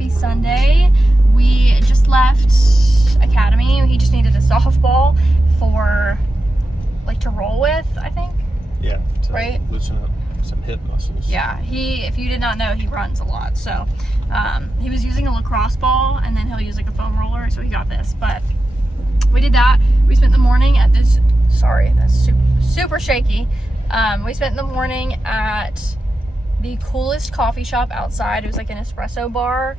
happy Sunday. We just left Academy. He just needed a softball for, like, to roll with, I think. Yeah, to right? loosen up some hip muscles. Yeah, if you did not know, he runs a lot. So he was using a lacrosse ball, and then he'll use like a foam roller, so he got this. But we did that. We spent the morning at this, sorry, that's super shaky. We spent the morning at the coolest coffee shop outside. It was like an espresso bar,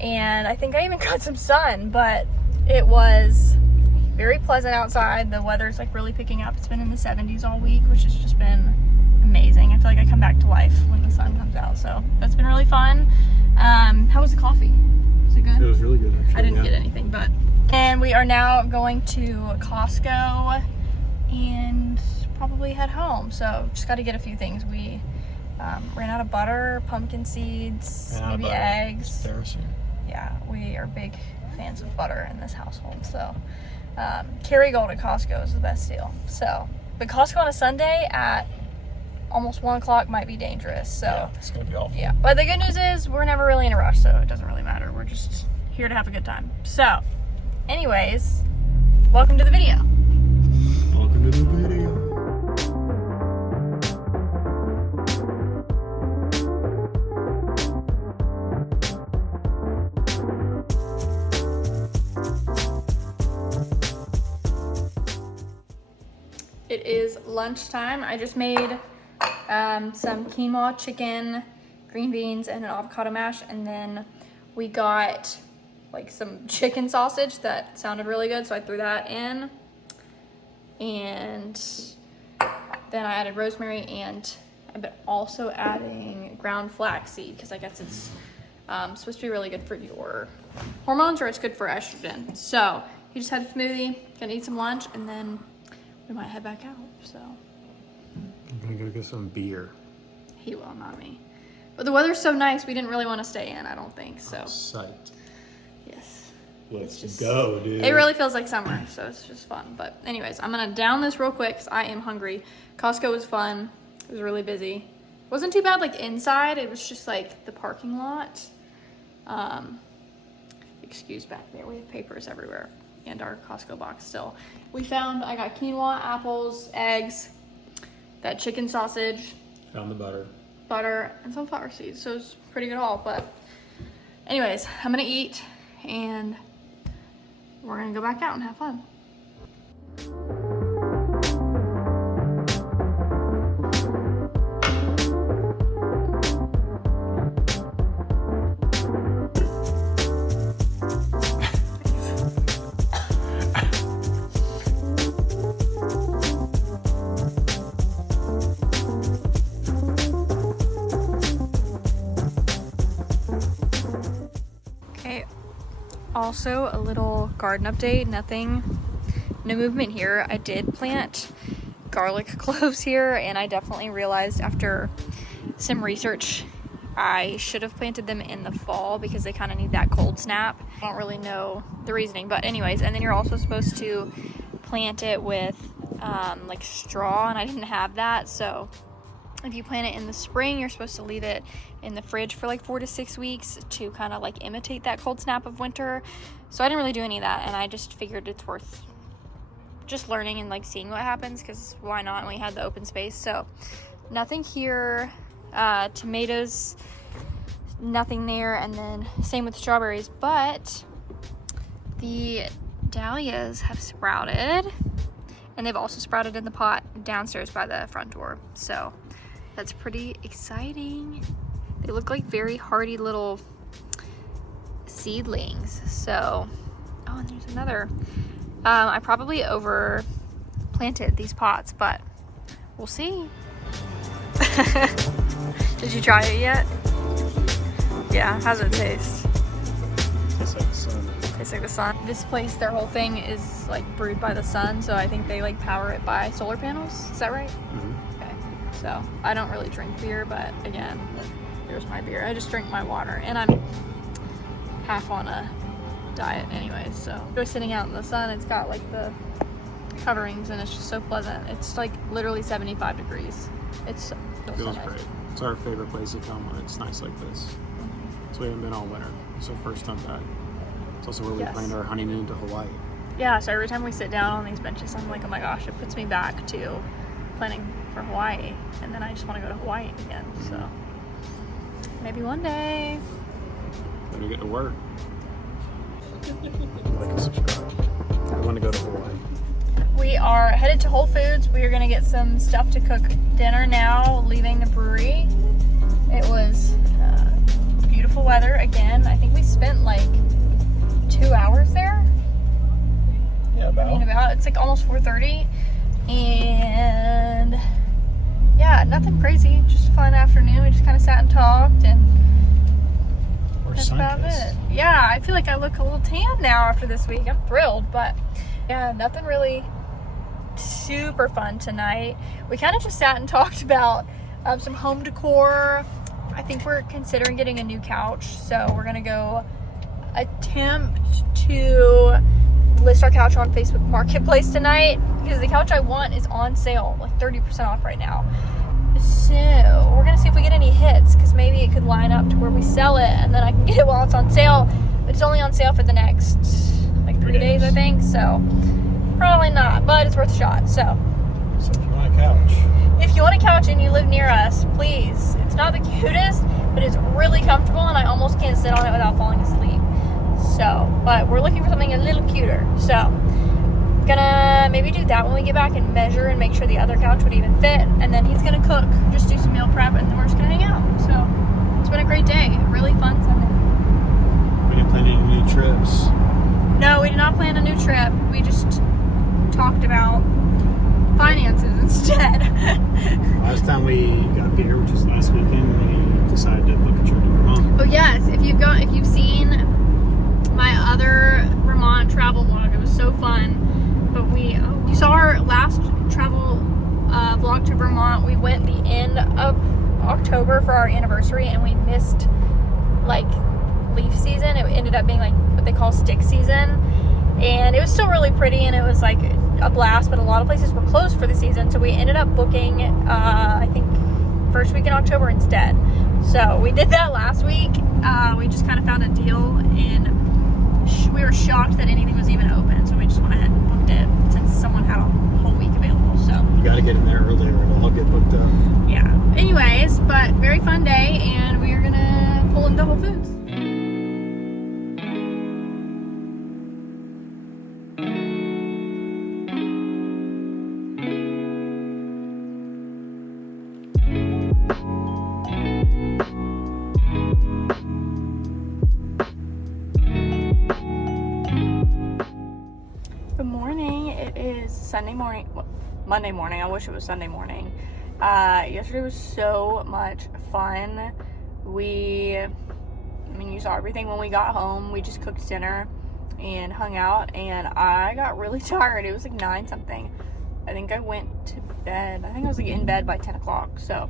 and I think I even got some sun, but it was very pleasant outside. The weather's like really picking up. It's been in the 70s all week, which has just been amazing. I feel like I come back to life when the sun comes out, so that's been really fun. How was the coffee? Was it good? It was really good, actually. I didn't get anything, but. And we are now going to Costco and probably head home, so just got to get a few things. We ran out of butter, pumpkin seeds, maybe eggs. It's embarrassing. Yeah, we are big fans of butter in this household, so Kerrygold at Costco is the best deal. So, but Costco on a Sunday at almost 1 o'clock might be dangerous, so Yeah, it's gonna be awful. yeah. But the good news is we're never really in a rush, so it doesn't really matter. We're just here to have a good time. So, anyways, welcome to the video. Welcome to the video. It is lunchtime. I just made some quinoa chicken, green beans, and an avocado mash, and then we got like some chicken sausage that sounded really good, so I threw that in, and then I added rosemary, and I'm also adding ground flaxseed because I guess it's supposed to be really good for your hormones, or it's good for estrogen. So he just had a smoothie, gonna eat some lunch, and then we might head back out. So I'm gonna go get some beer. he will, not me. But the weather's so nice, we didn't really want to stay in, I don't think. So Psyched. yes, Let's go, dude. it really feels like summer, so it's just fun. But anyways, I'm gonna down this real quick because I am hungry. Costco was fun. It was really busy. Wasn't too bad like inside. It was just like the parking lot. Excuse back there. We have papers everywhere, and our Costco box still. I got quinoa, apples, eggs, that chicken sausage, Found the butter. butter, and sunflower seeds. So it's pretty good haul. But anyways, I'm gonna eat, and we're gonna go back out and have fun. Okay, also a little garden update. No movement here. I did plant garlic cloves here, and I definitely realized after some research I should have planted them in the fall because they kind of need that cold snap. I don't really know the reasoning, but anyways. And then you're also supposed to plant it with like straw, and I didn't have that, so if you plant it in the spring, you're supposed to leave it in the fridge for like 4 to 6 weeks to kind of like imitate that cold snap of winter. So I didn't really do any of that, and I just figured it's worth just learning and like seeing what happens, because why not? And we had the open space. So nothing here. Tomatoes, nothing there, and then same with strawberries, but the dahlias have sprouted, and they've also sprouted in the pot downstairs by the front door. So that's pretty exciting. They look like very hardy little seedlings. So, oh, and there's another. I probably over planted these pots, but we'll see. Did you try it yet? Yeah, how's it taste? Tastes like the sun. Tastes like the sun. This place, their whole thing is like brewed by the sun, so I think they like power it by solar panels. Is that right? Mm-hmm. Okay. So I don't really drink beer, but again, here's my beer. I just drink my water, and I'm half on a diet anyways. So we're sitting out in the sun. It's got like the coverings, and it's just so pleasant. It's like literally 75 degrees. It's Feels nice. great. It's our favorite place to come when it's nice like this. So we haven't been all winter. It's our first time back. It's also where we Yes. planned our honeymoon to Hawaii. Yeah, so every time we sit down on these benches, I'm like, oh my gosh, it puts me back to planning for Hawaii. And then I just want to go to Hawaii again. So maybe one day. When we get to work. Like and subscribe. I want to go to Hawaii. We are headed to Whole Foods. We are going to get some stuff to cook dinner now, leaving the brewery. It was beautiful weather again. I think we spent like 2 hours there. Yeah, About. It's like almost 4:30. And yeah, nothing crazy. Just a fun afternoon. We just kind of sat and talked, and that's about it. Yeah, I feel like I look a little tan now after this week. I'm thrilled, but yeah, nothing really super fun tonight. We kind of just sat and talked about some home decor. I think we're considering getting a new couch, so we're gonna go attempt to list our couch on Facebook Marketplace tonight, because the couch I want is on sale, like 30% off right now. So we're gonna see if we get any hits, because maybe it could line up to where we sell it, and then I can get it while it's on sale. But it's only on sale for the next like 3 days, I think. So probably not, but it's worth a shot. So if you want a couch, and you live near us, please. It's not the cutest, but it's really comfortable, and I almost can't sit on it without falling asleep. So, but we're looking for something a little cuter. So, gonna maybe do that when we get back and measure and make sure the other couch would even fit. And then he's gonna cook, just do some meal prep, and then we're just gonna hang out. So, it's been a great day. Really fun Sunday. we didn't plan any new trips. No, we did not plan a new trip. We just talked about finances instead. Last time we got beer, which was last weekend, we decided to book a trip to Vermont. Oh yes, if you've seen my other Vermont travel vlog, it was so fun. But you saw our last travel vlog to Vermont. We went the end of October for our anniversary, and we missed like leaf season. It ended up being like what they call stick season, and it was still really pretty, and it was like a blast, but a lot of places were closed for the season, so we ended up booking I think first week in October instead. So we did that last week. We just kind of found a deal, and we were shocked that anything was even open, so we just went ahead and booked it since someone had a whole week available. So You got to get in there earlier, it'll all get booked up. yeah, anyways, but very fun day, and we are gonna pull into Whole Foods. Good morning. It is Sunday morning, Monday morning. I wish it was Sunday morning. Yesterday was so much fun. You saw everything when we got home. We just cooked dinner and hung out, and I got really tired. It was like 9 something. I think I went to bed. I think I was like in bed by 10 o'clock. So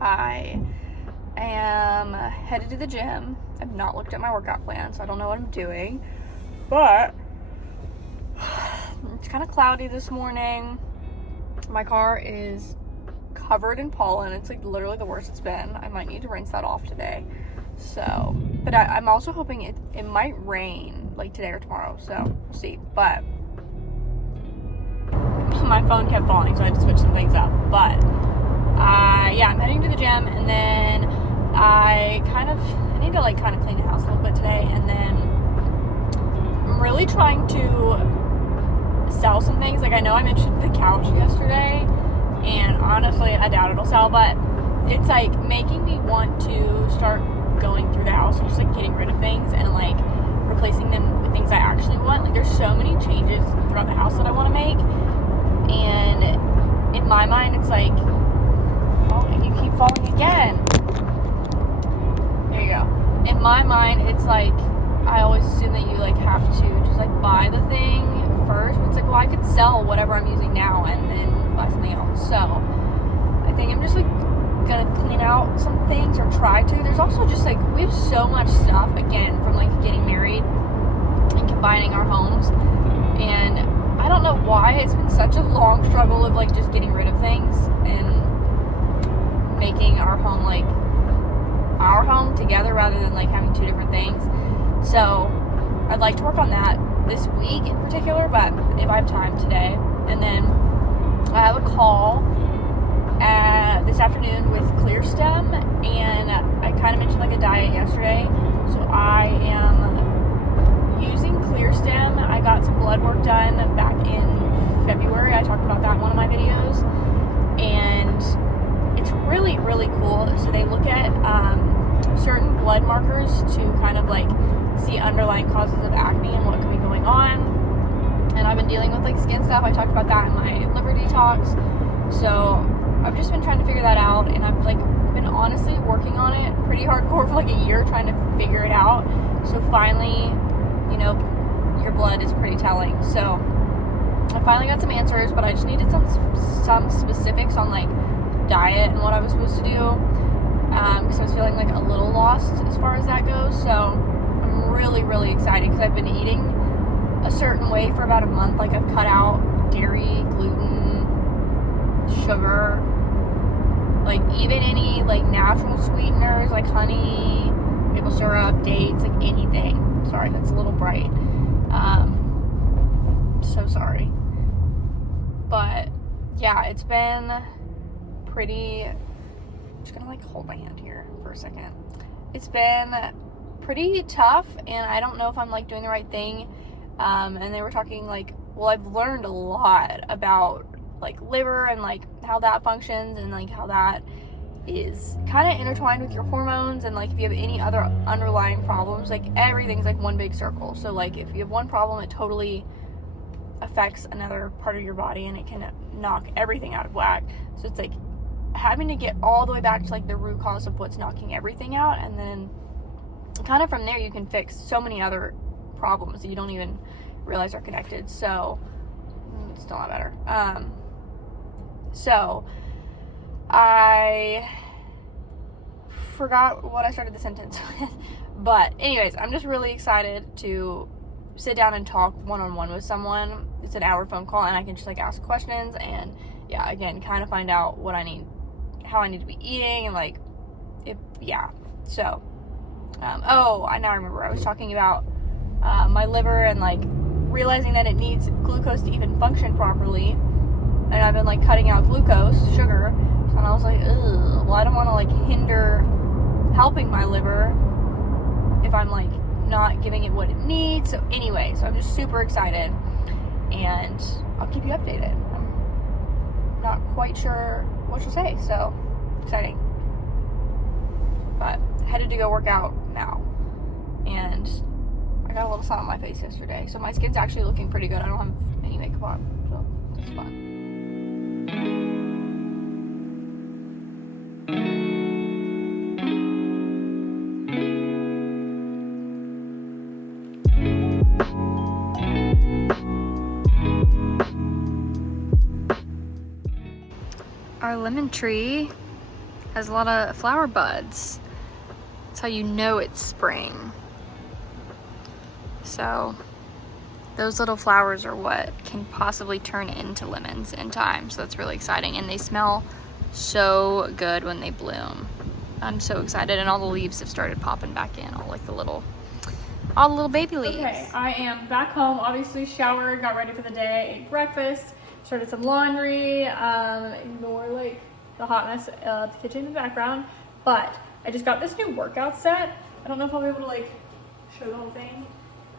I am headed to the gym. I've not looked at my workout plan, so I don't know what I'm doing. But it's kind of cloudy this morning. My car is covered in pollen. It's like literally the worst it's been. I might need to rinse that off today. So, but I'm also hoping it might rain like today or tomorrow. So we'll see. But my phone kept falling, so I had to switch some things up. But yeah, I'm heading to the gym, and then I need to kind of clean the house a little bit today, and then I'm really trying to sell some things. Like, I know I mentioned the couch yesterday, and honestly I doubt it'll sell, but it's like making me want to start going through the house and just like getting rid of things and like replacing them with things I actually want. Like, there's so many changes throughout the house that I want to make, and in my mind it's like, oh, you keep falling again. There you go. In my mind it's like, I always assume that you like have to just like buy the thing first, but it's like, well, I could sell whatever I'm using now and then buy something else. So I think I'm just like gonna clean out some things, or try to. There's also just like, we have so much stuff again from like getting married and combining our homes, and I don't know why it's been such a long struggle of like just getting rid of things and making our home like our home together rather rather than like having two different things. So I'd like to work on that this week in particular, but if I have time today. And then I have a call this afternoon with ClearStem, and I kind of mentioned like a diet yesterday, so I am using ClearStem. I got some blood work done back in February. I talked about that in one of my videos, and it's really, really cool. So they look at certain blood markers to kind of like see underlying causes of acne and what could be going on. And I've been dealing with like skin stuff. I talked about that in my liver detox. So I've just been trying to figure that out, and I've like been honestly working on it pretty hardcore for like a year, trying to figure it out. So finally, you know, your blood is pretty telling. So I finally got some answers, but I just needed some specifics on like diet and what I was supposed to do, because I was feeling like a little lost as far as that goes. So I'm really, really excited because I've been eating a certain way for about a month. Like I've cut out dairy, gluten, sugar, like even any like natural sweeteners like honey, maple syrup, dates, like anything. Sorry, that's a little bright. So sorry. But yeah, it's been pretty, I'm just gonna like hold my hand here for a second. It's been pretty tough, and I don't know if I'm like doing the right thing. And they were talking like, well, I've learned a lot about like liver and like how that functions, and like how that is kind of intertwined with your hormones, and like if you have any other underlying problems, like everything's like one big circle. So like if you have one problem, it totally affects another part of your body, and it can knock everything out of whack. So it's like having to get all the way back to like the root cause of what's knocking everything out, and then kind of from there you can fix so many other problems that you don't even realize are connected. So it's still not better. So I forgot what I started the sentence with, but anyways, I'm just really excited to sit down and talk one-on-one with someone. It's an hour phone call, and I can just like ask questions, and yeah, again, kind of find out what I need, how I need to be eating, and like so I now remember I was talking about my liver and like realizing that it needs glucose to even function properly, and I've been like cutting out glucose, sugar, and I was like, ugh, well, I don't want to like hinder helping my liver if I'm like not giving it what it needs. So anyway, so I'm just super excited, and I'll keep you updated. I'm not quite sure what to say, so exciting. But headed to go work out now, and I got a little sun on my face yesterday, so my skin's actually looking pretty good. I don't have any makeup on, so it's fun. Our lemon tree has a lot of flower buds. That's how you know it's spring. So those little flowers are what can possibly turn into lemons in time. So that's really exciting, and they smell so good when they bloom. I'm so excited, and all the leaves have started popping back in, all the little baby leaves. Okay, I am back home, obviously showered, got ready for the day, ate breakfast, started some laundry, ignore like the hot mess of the kitchen in the background, but I just got this new workout set. I don't know if I'll be able to like show the whole thing.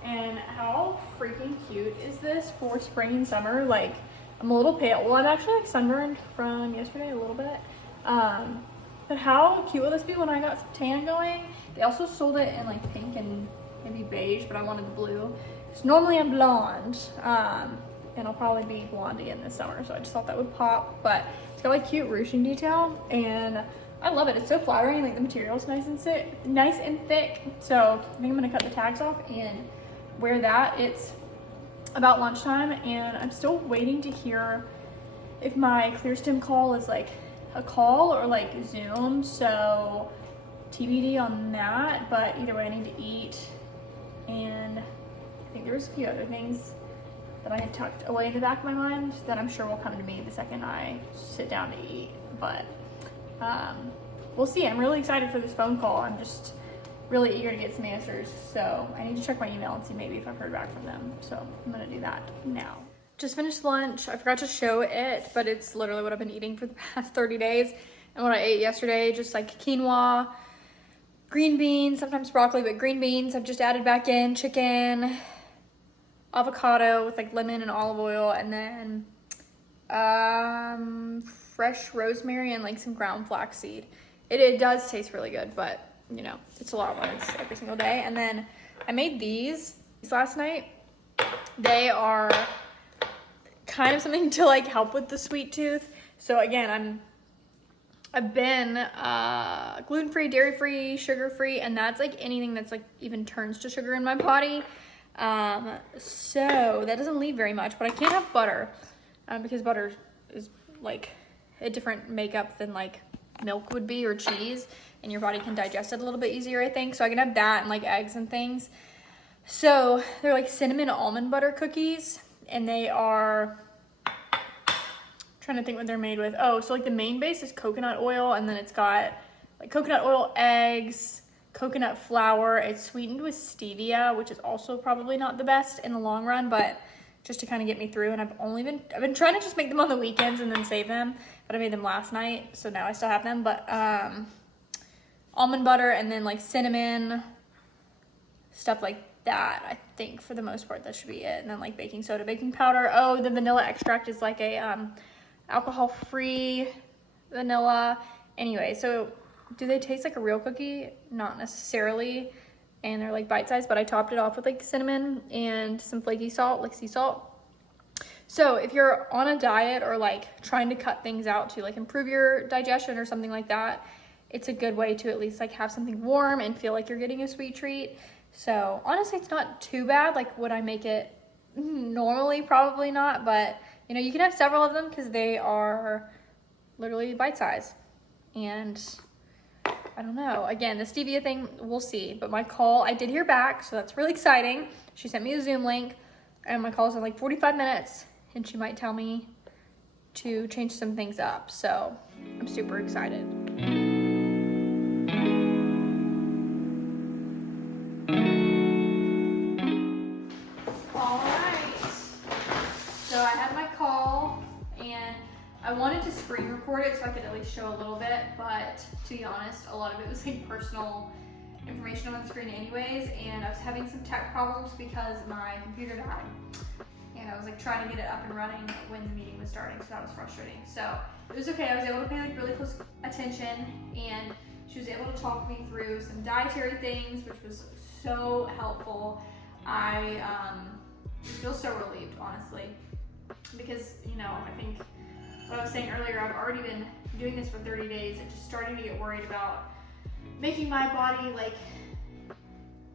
And how freaking cute is this for spring and summer? Like, I'm a little pale. Well, I'm actually like sunburned from yesterday a little bit. But how cute will this be when I got some tan going? They also sold it in like pink and maybe beige, but I wanted the blue. Because normally I'm blonde, and I'll probably be blondie in this summer, so I just thought that would pop. But it's got like cute ruching detail, and I love it. It's so flattering. Like the material's nice and thick. So I think I'm gonna cut the tags off and wear that. It's about lunchtime, and I'm still waiting to hear if my ClearStem call is like a call or like Zoom, so TBD on that. But either way, I need to eat, and I think there was a few other things that I had tucked away in the back of my mind that I'm sure will come to me the second I sit down to eat. But we'll see. I'm really excited for this phone call. I'm just really eager to get some answers. So I need to check my email and see maybe if I've heard back from them. So I'm gonna do that now. Just finished lunch. I forgot to show it, but it's literally what I've been eating for the past 30 days. And what I ate yesterday, just like quinoa, green beans, sometimes broccoli, but green beans I've just added back in, chicken, avocado with like lemon and olive oil, and then fresh rosemary and like some ground flaxseed. It does taste really good, but you know, it's a lot when it's every single day. And then I made these last night. They are kind of something to like help with the sweet tooth. So again, I've been gluten-free, dairy-free, sugar-free, and that's like anything that's like even turns to sugar in my body. So that doesn't leave very much, but I can't have butter because butter is like a different makeup than like milk would be or cheese, and your body can digest it a little bit easier, I think. So I can have that and like eggs and things. So they're like cinnamon almond butter cookies, and they are, trying to think what they're made with. Oh, so like the main base is coconut oil, and then it's got like coconut oil, eggs, coconut flour. It's sweetened with stevia, which is also probably not the best in the long run, but just to kind of get me through. And I've been trying to just make them on the weekends and then save them, but I made them last night, so now I still have them. But almond butter, and then like cinnamon, stuff like that. I think for the most part that should be it. And then like baking soda, baking powder. Oh, the vanilla extract is like a alcohol-free vanilla. Anyway, so do they taste like a real cookie? Not necessarily. And they're like bite-sized, but I topped it off with like cinnamon and some flaky salt, like sea salt. So if you're on a diet or like trying to cut things out to like improve your digestion or something like that, it's a good way to at least like have something warm and feel like you're getting a sweet treat. So honestly, it's not too bad. Like, would I make it normally? Probably not, but you know, you can have several of them because they are literally bite-sized. And I don't know, again, the stevia thing, we'll see. But my call, I did hear back, so that's really exciting. She sent me a Zoom link, and my call's in like 45 minutes, and she might tell me to change some things up. So I'm super excited. I wanted to screen record it so I could at least show a little bit, but to be honest, a lot of it was like personal information on the screen anyways, and I was having some tech problems because my computer died, and I was like trying to get it up and running when the meeting was starting, so that was frustrating. So it was okay. I was able to pay like really close attention, and she was able to talk me through some dietary things, which was so helpful. I feel so relieved, honestly, because, you know, I think what I was saying earlier, I've already been doing this for 30 days and just starting to get worried about making my body like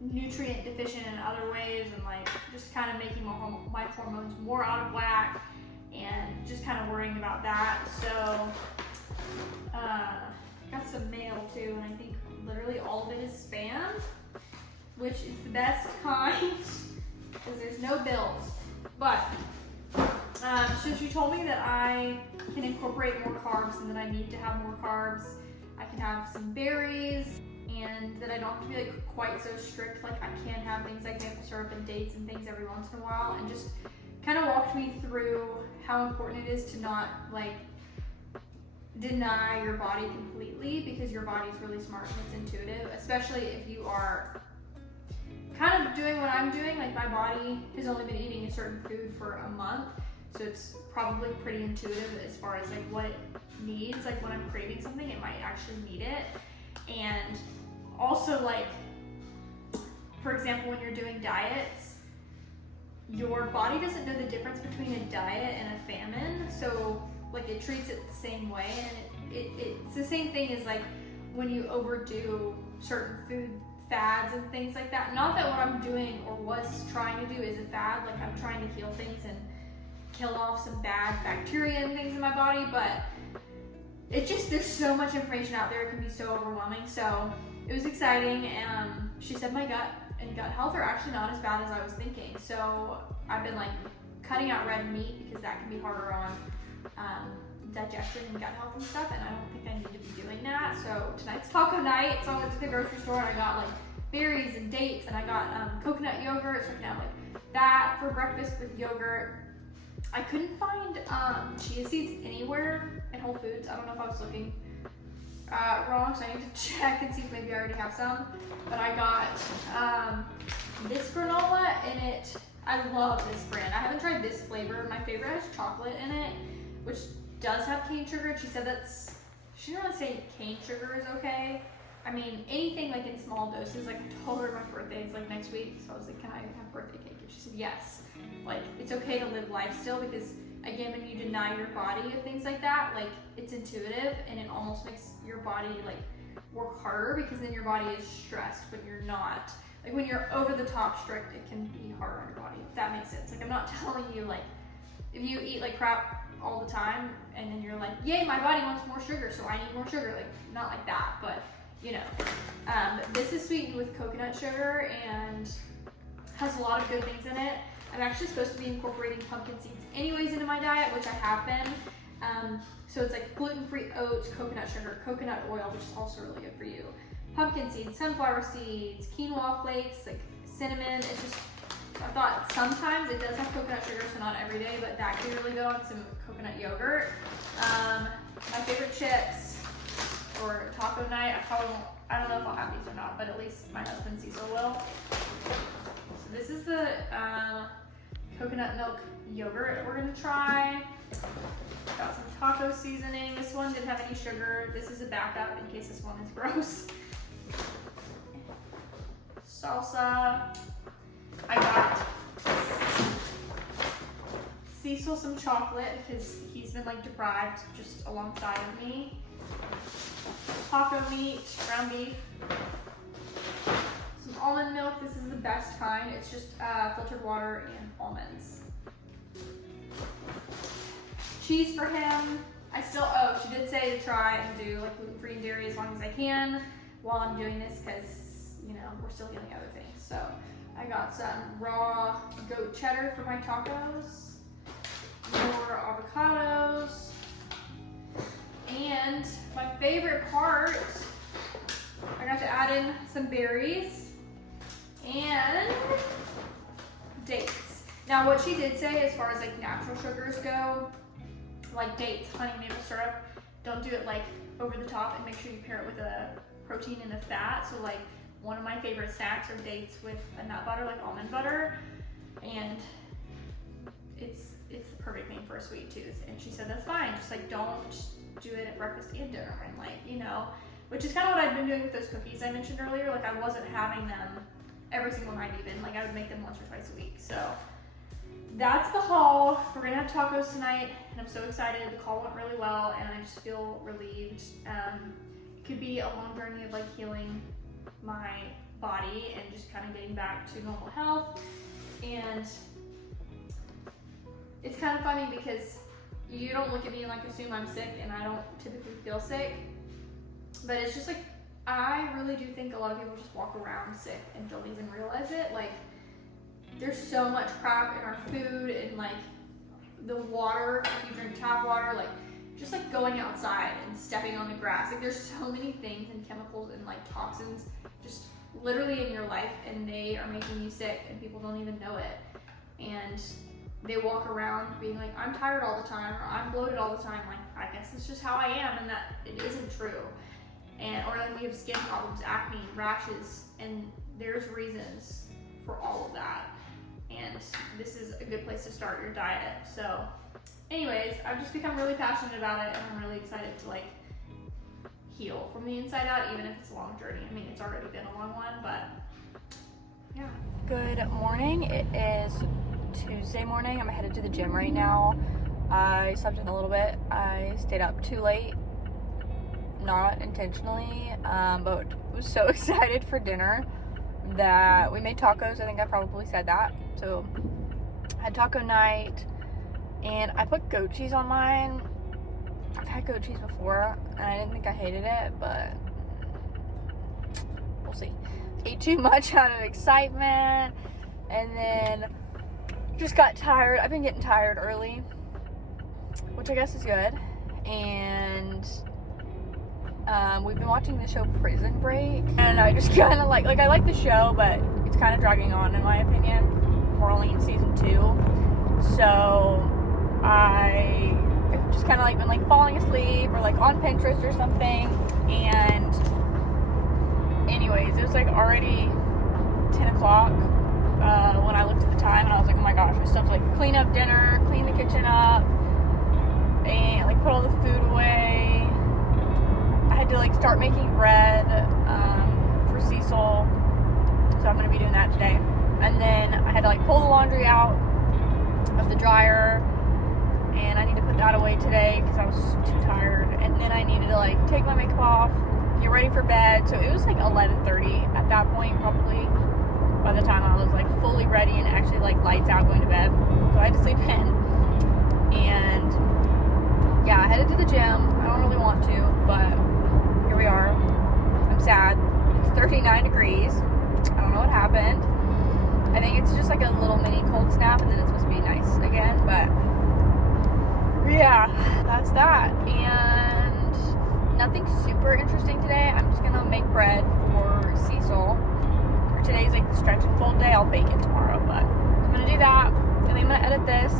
nutrient deficient in other ways, and like just kind of making my hormones more out of whack, and just kind of worrying about that. So got some mail too, and I think literally all of it is spam, which is the best kind because there's no bills. But so she told me that I can incorporate more carbs and that I need to have more carbs. I can have some berries, and that I don't have to be like quite so strict. Like I can have things like maple syrup and dates and things every once in a while, and just kind of walked me through how important it is to not like deny your body completely, because your body's really smart and it's intuitive, especially if you are kind of doing what I'm doing. Like my body has only been eating a certain food for a month, so it's probably pretty intuitive as far as like what it needs. Like when I'm craving something, it might actually need it. And also, like, for example, when you're doing diets, your body doesn't know the difference between a diet and a famine, so like it treats it the same way. And it's the same thing as like when you overdo certain food fads and things like that. Not that what I'm doing or was trying to do is a fad, like I'm trying to heal things and kill off some bad bacteria and things in my body, but it just, there's so much information out there, it can be so overwhelming. So it was exciting, and she said my gut and gut health are actually not as bad as I was thinking. So I've been like cutting out red meat because that can be harder on digestion and gut health and stuff, and I don't think I need to be doing that. So tonight's taco night, so I went to the grocery store and I got like berries and dates, and I got coconut yogurt, so I can have like that for breakfast with yogurt. I couldn't find chia seeds anywhere in Whole Foods. I don't know if I was looking wrong, so I need to check and see if maybe I already have some. But I got this granola, and I love this brand. I haven't tried this flavor. My favorite has chocolate in it, which does have cane sugar. She said she didn't really say cane sugar is okay. I mean, anything like in small doses. Like I told her my birthday is like next week, so I was like, can I have birthday cake? And she said yes. Like it's okay to live life still, because again, when you deny your body of things like that, like it's intuitive and it almost makes your body like work harder, because then your body is stressed when you're not. Like when you're over the top strict, it can be harder on your body, if that makes sense. Like I'm not telling you like, if you eat like crap all the time and then you're like, yay, my body wants more sugar, so I need more sugar. Like not like that, but you know. This is sweetened with coconut sugar and has a lot of good things in it. I'm actually supposed to be incorporating pumpkin seeds anyways into my diet, which I have been. So it's like gluten-free oats, coconut sugar, coconut oil, which is also really good for you. Pumpkin seeds, sunflower seeds, quinoa flakes, like cinnamon. It's just, I thought sometimes it does have coconut sugar, so not every day, but that could really go on some coconut yogurt. My favorite chips for taco night, I don't know if I'll have these or not, but at least my husband Cecil will. So this is the coconut milk yogurt we're gonna try. Got some taco seasoning. This one didn't have any sugar. This is a backup in case this one is gross. Salsa. I got Cecil some chocolate because he's been like deprived just alongside of me. Taco meat, ground beef. Some almond milk. This is the best kind. It's just filtered water and almonds. Cheese for him. She did say to try and do like gluten-free and dairy as long as I can while I'm doing this, because you know we're still getting other things. So I got some raw goat cheddar for my tacos, more avocados, and my favorite part, I got to add in some berries and dates. Now what she did say as far as like natural sugars go, like dates, honey, maple syrup, don't do it like over the top, and make sure you pair it with a protein and a fat. So like one of my favorite snacks are dates with a nut butter, like almond butter, and it's the perfect thing for a sweet tooth. And she said that's fine, just like don't do it at breakfast and dinner, and like, you know, which is kind of what I've been doing with those cookies I mentioned earlier. Like I wasn't having them every single night even, like I would make them once or twice a week. So that's the haul. We're gonna have tacos tonight, and I'm so excited. The call went really well, and I just feel relieved. It could be a long journey of like healing my body and just kind of getting back to normal health. And it's kind of funny because you don't look at me and like assume I'm sick, and I don't typically feel sick. But it's just like, I really do think a lot of people just walk around sick and don't even realize it. Like, there's so much crap in our food and like the water, if you drink tap water, like just like going outside and stepping on the grass. Like there's so many things and chemicals and like toxins just literally in your life, and they are making you sick and people don't even know it. And they walk around being like, I'm tired all the time, or I'm bloated all the time. Like, I guess it's just how I am, and that it isn't true. And or like we have skin problems, acne, rashes, and there's reasons for all of that. And this is a good place to start your diet. So anyways, I've just become really passionate about it, and I'm really excited to like heal from the inside out, even if it's a long journey. I mean, it's already been a long one, but yeah. Good morning. It is Tuesday morning. I'm headed to the gym right now. I slept in a little bit. I stayed up too late, not intentionally, but was so excited for dinner that we made tacos. I think I probably said that. So I had taco night, and I put goat cheese on mine. I've had goat cheese before, and I didn't think I hated it, but we'll see. Ate too much out of excitement, and then just got tired. I've been getting tired early, which I guess is good, and We've been watching the show Prison Break, and I just kind of like I like the show, but it's kind of dragging on in my opinion. We're only in season 2, so I have just kind of like been like falling asleep or like on Pinterest or something. And anyways, it was like already 10 o'clock when I looked at the time, and I was like, oh my gosh, I still have to like clean up dinner, clean the kitchen up, and like put all the food away. I had to like start making bread for Cecil, so I'm gonna be doing that today. And then I had to like pull the laundry out of the dryer, and I need to put that away today because I was too tired. And then I needed to like take my makeup off, get ready for bed. So it was like 11:30 at that point, probably, by the time I was like fully ready and actually like lights out going to bed. So I had to sleep in. And yeah, I headed to the gym. I don't really want to, but here we are. I'm sad. It's 39 degrees. I don't know what happened. I think it's just like a little mini cold snap, and then it's supposed to be nice again. But yeah, that's that. And nothing super interesting today. I'm just gonna make bread for Cecil. For today's like the stretch and fold day. I'll bake it tomorrow, but I'm gonna do that. And then I'm gonna edit this.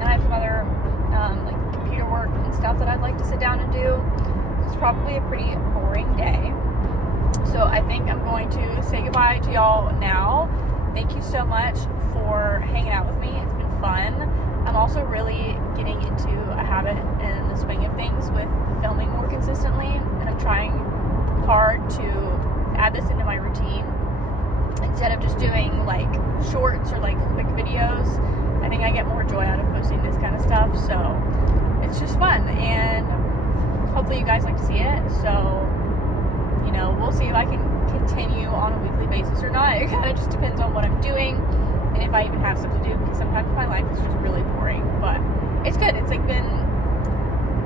And I have some other like computer work and stuff that I'd like to sit down and do. It's probably a pretty boring day. So I think I'm going to say goodbye to y'all now. Thank you so much for hanging out with me. It's been fun. I'm also really getting into a habit and the swing of things with filming more consistently, and I'm trying hard to add this into my routine instead of just doing like shorts or like quick videos. I think I get more joy out of posting this kind of stuff, so it's just fun, and hopefully you guys like to see it. So, you know, we'll see if I can continue on a weekly basis or not. It kind of just depends on what I'm doing and if I even have stuff to do, because sometimes my life is just really boring. But it's good. It's like been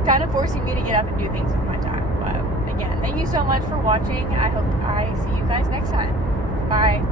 kind of forcing me to get up and do things with my time. But again, thank you so much for watching. I hope I see you guys next time. Bye.